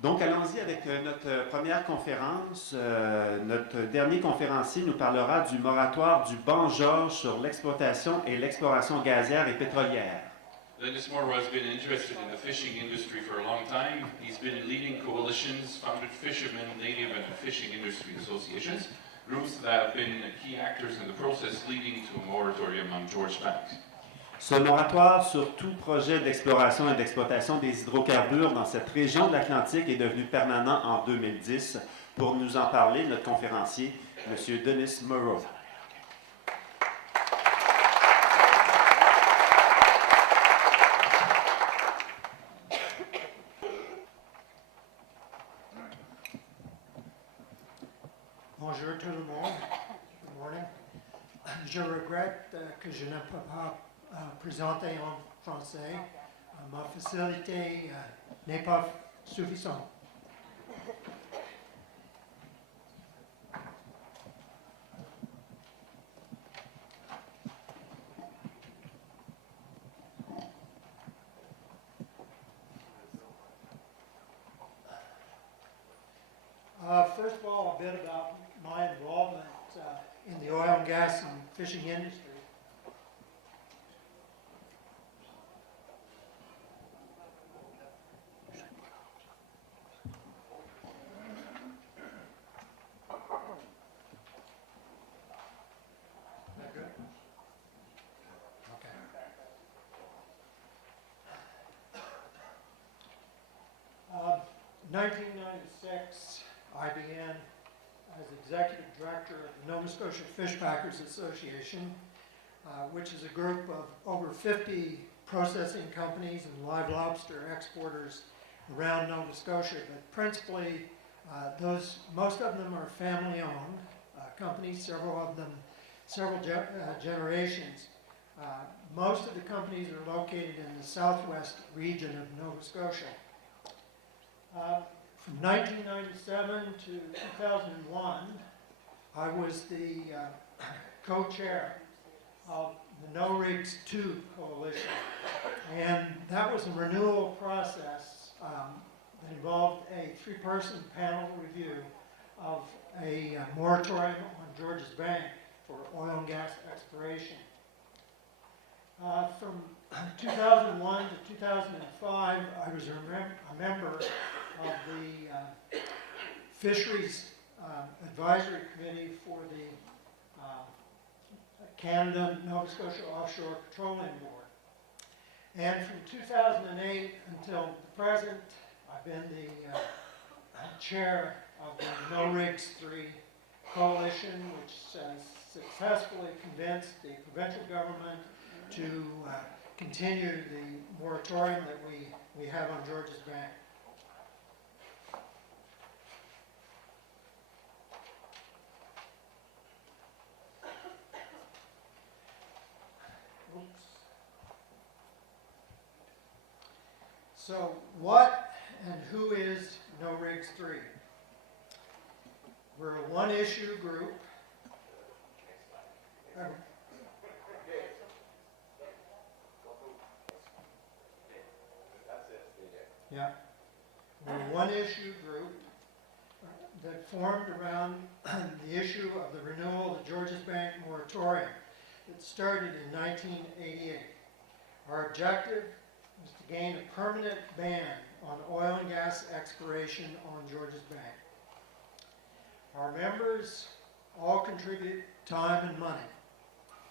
Donc, allons-y avec notre première conférence. Notre dernier conférencier nous parlera du moratoire du Banc Georges sur l'exploitation et l'exploration gazière et pétrolière. Dennis Morrow has been interested in the fishing industry for a long time. He's been leading coalitions, founded fishermen, native and fishing industry associations, groups that have been key actors in the process leading to a moratorium on Georges Bank. Ce moratoire sur tout projet d'exploration et d'exploitation des hydrocarbures dans cette région de l'Atlantique est devenu permanent en 2010. Pour nous en parler, notre conférencier, M. Dennis Morrow. Bonjour tout le monde. Good morning. Je regrette que je ne peux pas présenter en français. Ma facilité n'est pas suffisante. First of all, a bit about my involvement in the oil and gas and fishing industry. That good? Okay. 1996, I began as executive director of the Nova Scotia Fish Packers Association, which is a group of over 50 processing companies and live lobster exporters around Nova Scotia. But principally, most of them are family-owned companies, several generations. Most of the companies are located in the southwest region of Nova Scotia. From 1997 to 2001, I was the co-chair of the No Rigs 2 coalition, and that was a renewal process that involved a three-person panel review of a moratorium on Georges Bank for oil and gas exploration. From 2001 to 2005, I was a member of the Fisheries Advisory Committee for the Canada-Nova Scotia Offshore Petroleum Board. And from 2008 until the present, I've been the chair of the No Rigs 3 coalition, which has successfully convinced the provincial government to continue the moratorium that we have on Georges Bank. So what and who is No Rigs 3? We're a one-issue group. Yeah. We're a one-issue group that formed around the issue of the renewal of the Georges Bank moratorium that started in 1988. Our objective was to gain a permanent ban on oil and gas exploration on Georges Bank. Our members all contribute time and money.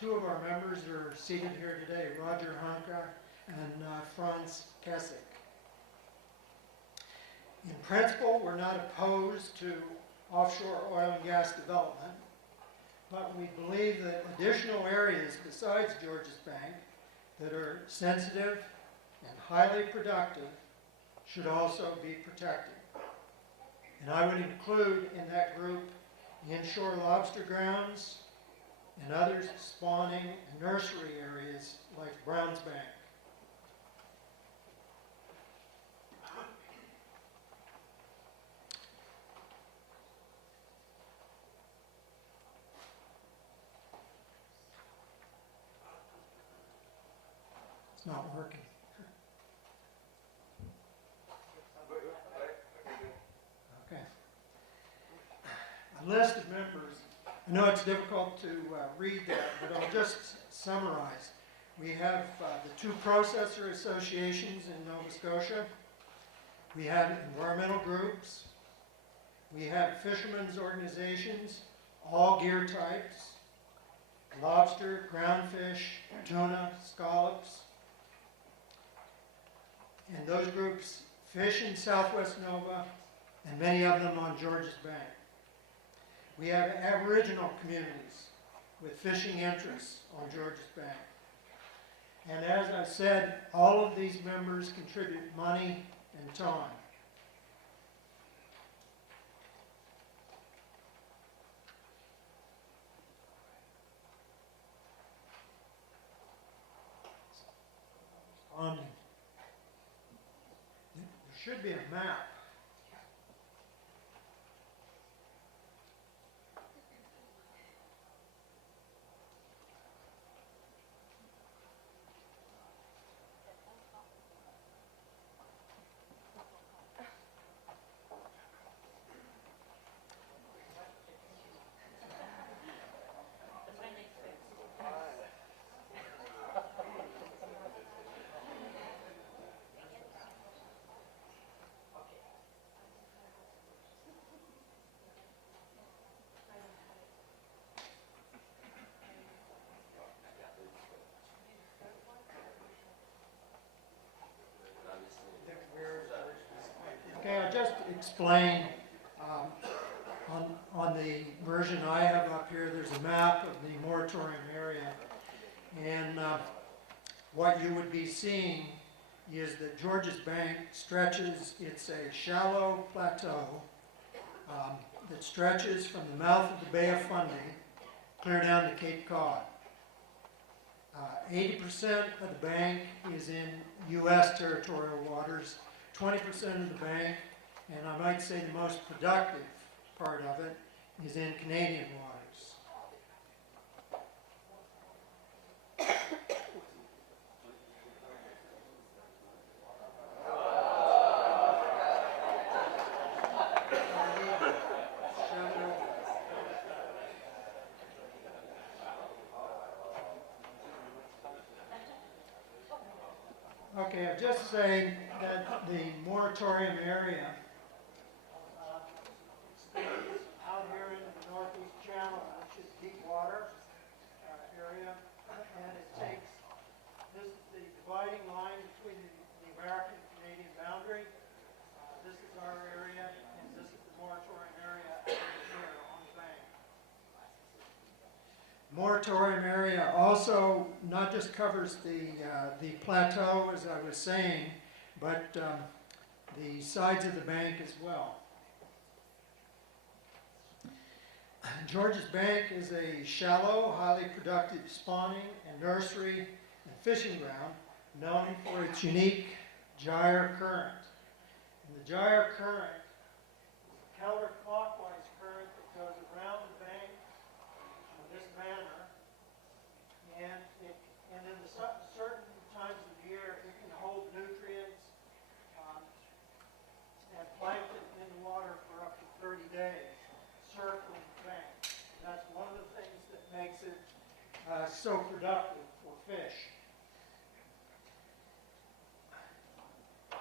Two of our members are seated here today, Roger Hanka and Franz Kessig. In principle, we're not opposed to offshore oil and gas development, but we believe that additional areas besides Georges Bank that are sensitive and highly productive should also be protected. And I would include in that group inshore lobster grounds and others spawning and nursery areas like Browns Bank. It's not working. list of members. I know it's difficult to read that, but I'll just summarize. We have the two processor associations in Nova Scotia. We have environmental groups. We have fishermen's organizations, all gear types, lobster, groundfish, tuna, scallops. And those groups fish in southwest Nova, and many of them on Georges Bank. We have Aboriginal communities with fishing interests on Georges Bank. And as I said, all of these members contribute money and time. There should be a map. Okay, I'll just explain on the version I have up here, there's a map of the moratorium area. And what you would be seeing is that Georges Bank stretches, it's a shallow plateau that stretches from the mouth of the Bay of Fundy clear down to Cape Cod. 80% of the bank is in U.S. territorial waters, 20% of the bank, and I might say the most productive part of it, is in Canadian waters. Okay, I'm just saying that the moratorium area extends out here into the Northeast Channel, which is deep water area, and it takes, this is the dividing line between the American and Canadian boundary. This is our area, and this is the moratorium area out here on the bank. Moratorium area also not just covers the plateau, as I was saying, but the sides of the bank as well. Georges Bank is a shallow, highly productive spawning and nursery and fishing ground known for its unique gyre current. And the gyre current is a counterclockwise current that goes around the bank in this manner, and in the certain times of the year it can hold nutrients and plankton in the water for up to 30 days, circling the bank. And that's one of the things that makes it so productive for fish.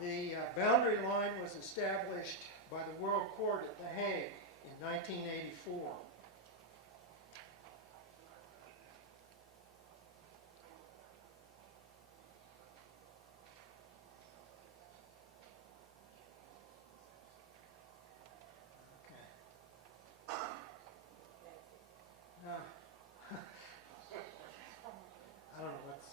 The boundary line was established by the World Court at The Hague in 1984. I don't know what's...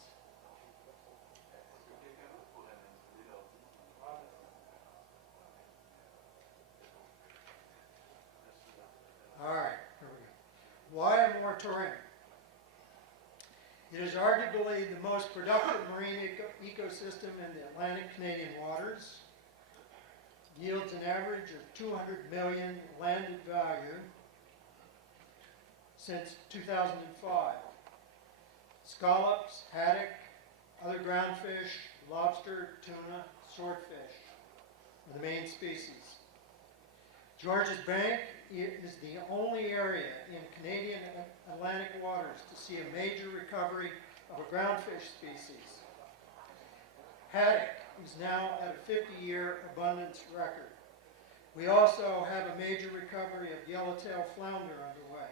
All right, here we go. Why a moratorium? It is arguably the most productive marine ecosystem in the Atlantic Canadian waters. Yields an average of 200 million landed value since 2005. Scallops, haddock, other groundfish, lobster, tuna, swordfish are the main species. Georges Bank is the only area in Canadian Atlantic waters to see a major recovery of a groundfish species. Haddock is now at a 50-year abundance record. We also have a major recovery of yellowtail flounder underway.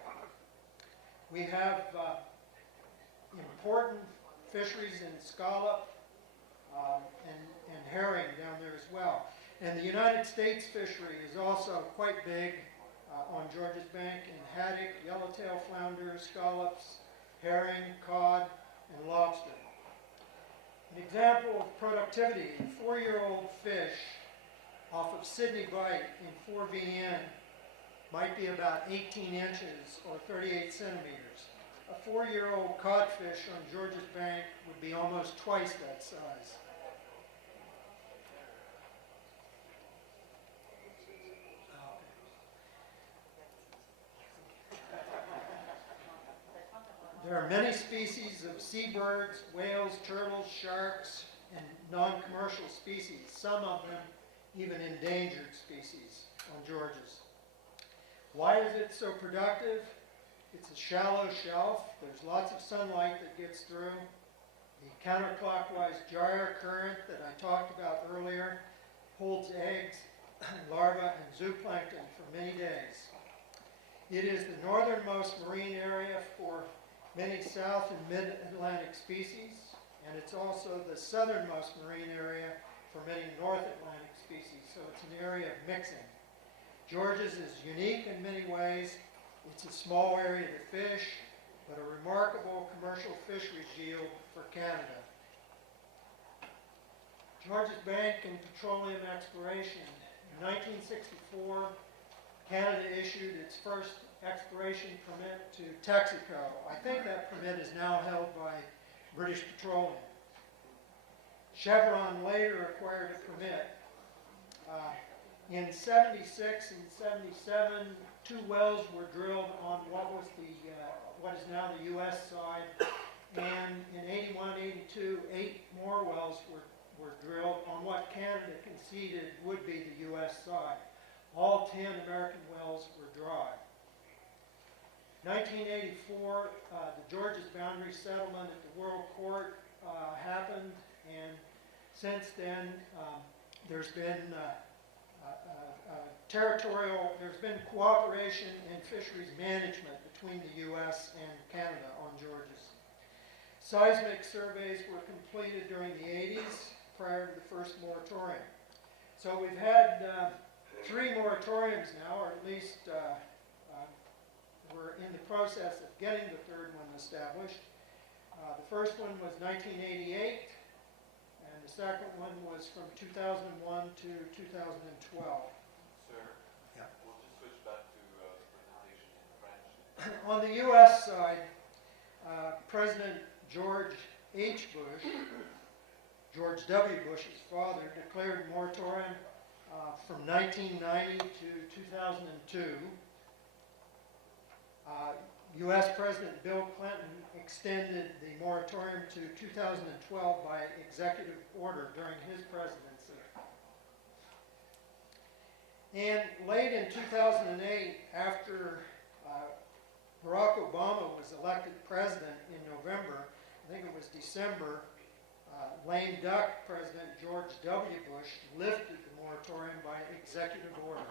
We have important fisheries in scallop and herring down there as well. And the United States fishery is also quite big on Georges Bank in haddock, yellowtail flounder, scallops, herring, cod, and lobster. An example of productivity, a 4-year-old fish off of Sydney Bight in 4VN might be about 18 inches or 38 centimeters. A 4-year-old codfish on Georges Bank would be almost twice that size. There are many species of seabirds, whales, turtles, sharks, and non-commercial species, some of them even endangered species on Georges. Why is it so productive? It's a shallow shelf. There's lots of sunlight that gets through. The counterclockwise gyre current that I talked about earlier holds eggs, larvae, and zooplankton for many days. It is the northernmost marine area for many South and Mid-Atlantic species, and it's also the southernmost marine area for many North Atlantic species, so it's an area of mixing. Georges is unique in many ways. It's a small area to fish, but a remarkable commercial fisheries yield for Canada. Georges Bank and petroleum exploration. In 1964, Canada issued its first exploration permit to Texaco. I think that permit is now held by British Petroleum. Chevron later acquired a permit. In 76 and 77, 2 wells were drilled on what is now the U.S. side, and in 81, 82, 8 more wells were drilled on what Canada conceded would be the U.S. side. All 10 American wells were dry. 1984, the Georges boundary settlement at the World Court happened, and since then there's been there's been cooperation in fisheries management between the U.S. and Canada on Georges. Seismic surveys were completed during the 80s prior to the first moratorium. So we've had 3 moratoriums now, or at least we're in the process of getting the 3rd one established. The first one was 1988, and the second one was from 2001 to 2012. Sir, Yeah. we'll just switch back to the presentation in French. On the U.S. side, President George H. Bush, George W. Bush's father, declared a moratorium from 1990 to 2002. U.S. President Bill Clinton extended the moratorium to 2012 by executive order during his presidency. And late in 2008, after Barack Obama was elected president in November, I think it was December, lame duck President George W. Bush lifted the moratorium by executive order.